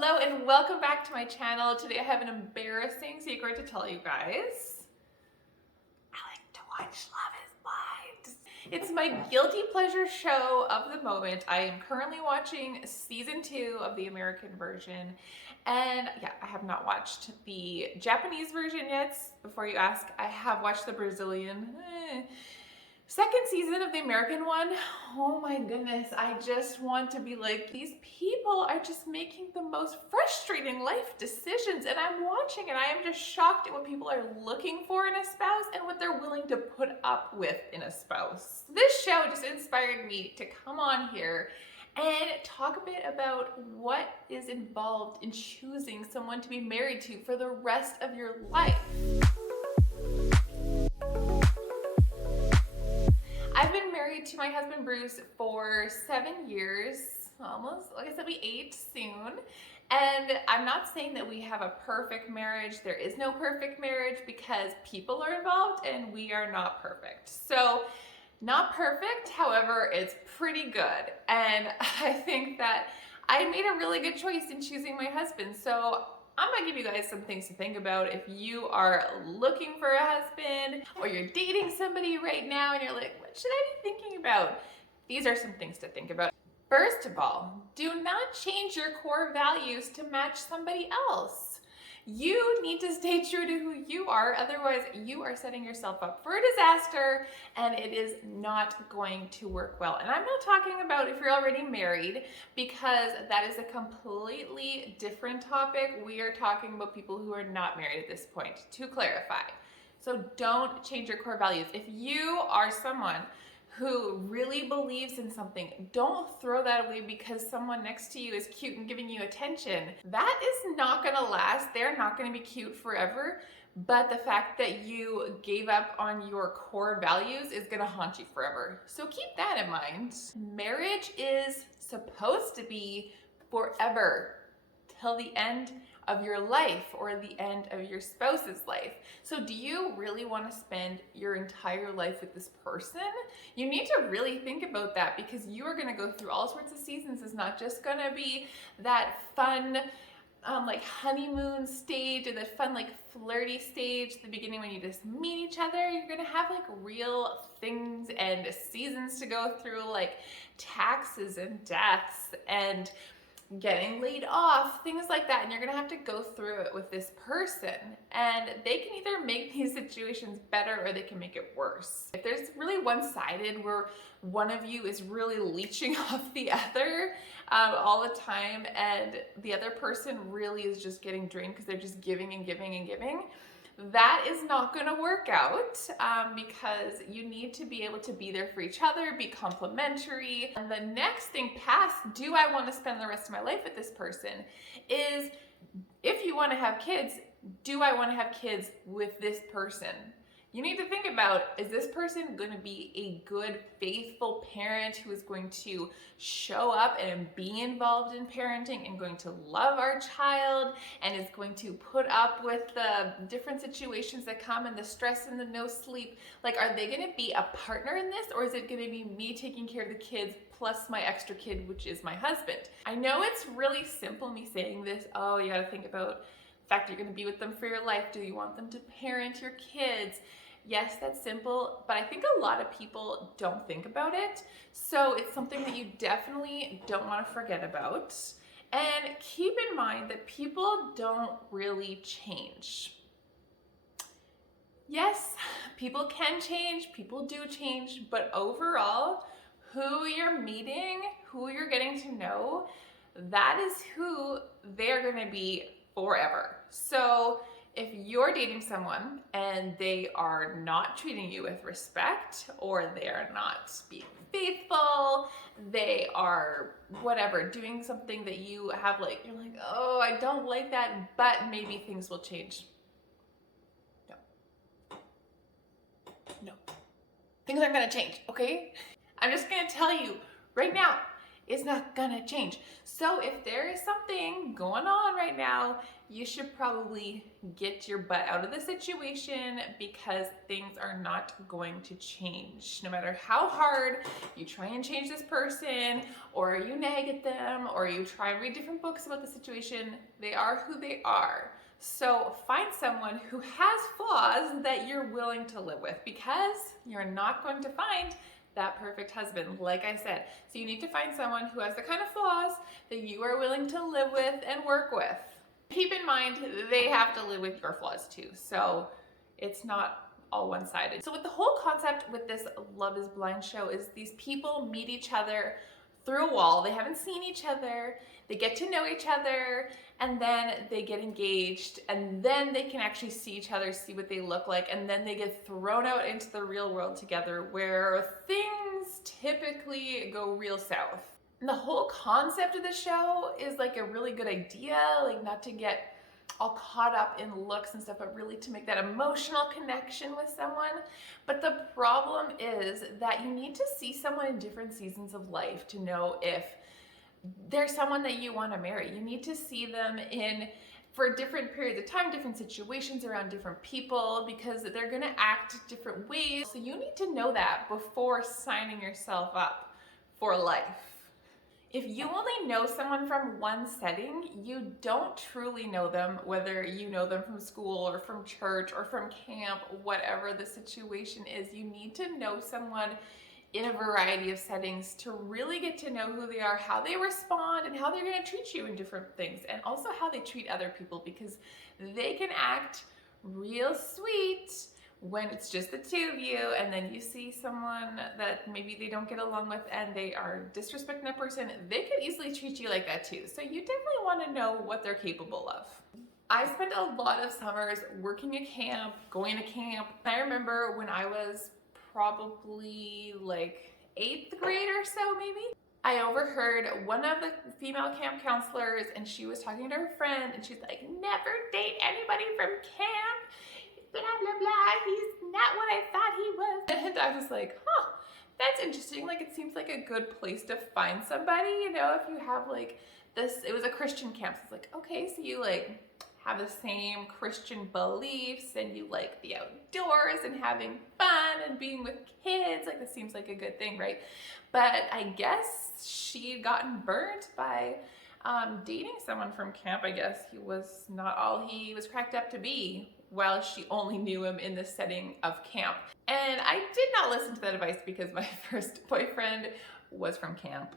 Hello and welcome back to my channel. Today I have an embarrassing secret to tell you guys. I like to watch Love is Blind. It's my guilty pleasure show of the moment. I am currently watching season 2 of the American version. And yeah, I have not watched the Japanese version yet. Before you ask, I have watched the Brazilian. Second season of the American one, oh my goodness, I just want to be like, these people are just making the most frustrating life decisions, and I'm watching and I am just shocked at what people are looking for in a spouse and what they're willing to put up with in a spouse. This show just inspired me to come on here and talk a bit about what is involved in choosing someone to be married to for the rest of your life. I've been married to my husband Bruce for 7 years, almost, I guess it'll be 8 soon. And I'm not saying that we have a perfect marriage. There is no perfect marriage because people are involved and we are not perfect. So, not perfect, however, it's pretty good. And I think that I made a really good choice in choosing my husband. So I'm gonna give you guys some things to think about if you are looking for a husband or you're dating somebody right now and you're like, what should I be thinking about? These are some things to think about. First of all, do not change your core values to match somebody else. You need to stay true to who you are, otherwise you are setting yourself up for a disaster and it is not going to work well. And I'm not talking about if you're already married, because that is a completely different topic. We are talking about people who are not married at this point, to clarify. So don't change your core values. If you are someone who really believes in something, don't throw that away because someone next to you is cute and giving you attention. That is not gonna last. They're not gonna be cute forever, but the fact that you gave up on your core values is gonna haunt you forever. So keep that in mind. Marriage is supposed to be forever, till the end of your life or the end of your spouse's life. So do you really want to spend your entire life with this person? You need to really think about that, because you are going to go through all sorts of seasons. It's not just going to be that fun like honeymoon stage or that fun like flirty stage at the beginning when you just meet each other. You're gonna have like real things and seasons to go through, like taxes and deaths and getting laid off, things like that, and you're gonna have to go through it with this person, and they can either make these situations better or they can make it worse. If there's really one-sided where one of you is really leeching off the other all the time and the other person really is just getting drained because they're just giving and giving and giving, that is not going to work out because you need to be able to be there for each other, be complimentary. And the next thing past, do I want to spend the rest of my life with this person, is if you want to have kids, do I want to have kids with this person? You need to think about, is this person going to be a good, faithful parent who is going to show up and be involved in parenting and going to love our child and is going to put up with the different situations that come and the stress and the no sleep? Like, are they going to be a partner in this, or is it going to be me taking care of the kids plus my extra kid, which is my husband? I know it's really simple me saying this. Oh, you got to think about the fact you're going to be with them for your life. Do you want them to parent your kids? Yes, that's simple, but I think a lot of people don't think about it. So it's something that you definitely don't want to forget about. And keep in mind that people don't really change. Yes, people can change, people do change, but overall, who you're meeting, who you're getting to know, that is who they're going to be forever. So if you're dating someone and they are not treating you with respect, or they are not being faithful, they are whatever, doing something that you have like, you're like, oh, I don't like that, but maybe things will change. No. Things aren't gonna change, okay? I'm just gonna tell you right now, is not gonna change. So if there is something going on right now, you should probably get your butt out of the situation, because things are not going to change. No matter how hard you try and change this person, or you nag at them, or you try and read different books about the situation, they are who they are. So find someone who has flaws that you're willing to live with, because you're not going to find that perfect husband, like I said. So you need to find someone who has the kind of flaws that you are willing to live with and work with. Keep in mind, they have to live with your flaws too. So it's not all one-sided. So with the whole concept with this Love is Blind show is these people meet each other through a wall. They haven't seen each other. They get to know each other, and then they get engaged, and then they can actually see each other, see what they look like, and then they get thrown out into the real world together, where things typically go real south. And the whole concept of the show is like a really good idea, like not to get all caught up in looks and stuff, but really to make that emotional connection with someone. But the problem is that you need to see someone in different seasons of life to know if they're someone that you want to marry. You need to see them for different periods of time, different situations, around different people, because they're going to act different ways. So you need to know that before signing yourself up for life. If you only know someone from one setting, you don't truly know them, whether you know them from school or from church or from camp, whatever the situation is. You need to know someone in a variety of settings to really get to know who they are, how they respond, and how they're going to treat you in different things, and also how they treat other people, because they can act real sweet when it's just the two of you, and then you see someone that maybe they don't get along with and they are disrespecting that person, they could easily treat you like that too. So you definitely want to know what they're capable of. I spent a lot of summers working at camp, going to camp. I remember when I was probably like 8th grade or so, maybe, I overheard one of the female camp counselors, and she was talking to her friend, and she's like, never date anybody from camp, blah, blah, blah, he's not what I thought he was. And I was like, huh, that's interesting. Like, it seems like a good place to find somebody, you know, if you have like this, it was a Christian camp. So it's like, okay, so you like have the same Christian beliefs, and you like the outdoors and having fun and being with kids. Like, this seems like a good thing, right? But I guess she'd gotten burnt by dating someone from camp. I guess he was not all he was cracked up to be, while she only knew him in the setting of camp. And I did not listen to that advice, because my first boyfriend was from camp.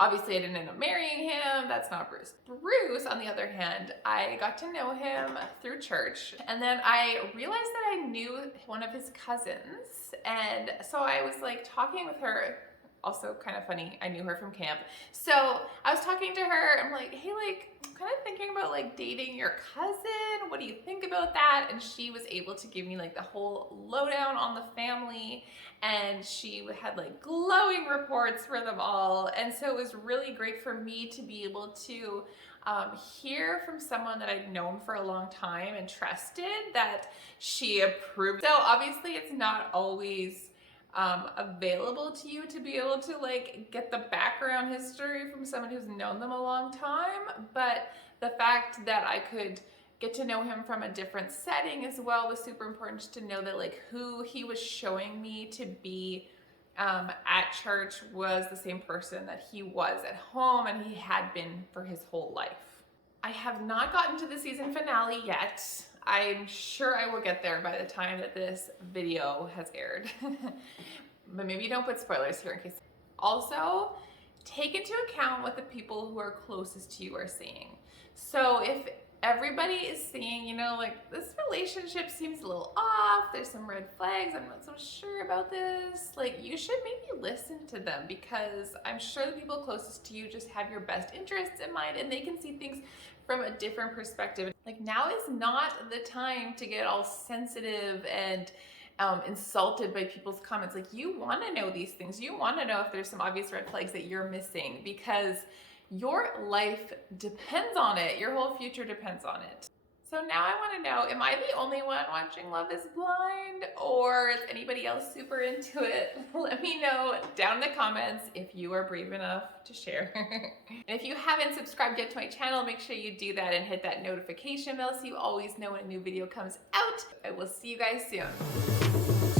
Obviously, I didn't end up marrying him. That's not Bruce. Bruce, on the other hand, I got to know him through church. And then I realized that I knew one of his cousins. And so I was like talking with her. Also kind of funny, I knew her from camp. So I was talking to her. I'm like, hey, like, I'm kind of thinking about like dating your cousin. What do you think about that? And she was able to give me like the whole lowdown on the family. And she had like glowing reports for them all. And so it was really great for me to be able to hear from someone that I'd known for a long time and trusted, that she approved. So obviously it's not always available to you to be able to like get the background history from someone who's known them a long time, but the fact that I could get to know him from a different setting as well was super important, just to know that like who he was showing me to be at church was the same person that he was at home, and he had been for his whole life. I have not gotten to the season finale yet. I'm sure I will get there by the time that this video has aired. But maybe don't put spoilers here in case. Also, take into account what the people who are closest to you are seeing. So if everybody is seeing, you know, like this relationship seems a little off, there's some red flags, I'm not so sure about this, like you should maybe listen to them, because I'm sure the people closest to you just have your best interests in mind, and they can see things from a different perspective. Like, now is not the time to get all sensitive and insulted by people's comments. Like, you want to know these things. You want to know if there's some obvious red flags that you're missing, because your life depends on it. Your whole future depends on it. So now I want to know, am I the only one watching Love is Blind, or is anybody else super into it? Let me know down in the comments if you are brave enough to share. And if you haven't subscribed yet to my channel, make sure you do that and hit that notification bell so you always know when a new video comes out. I will see you guys soon.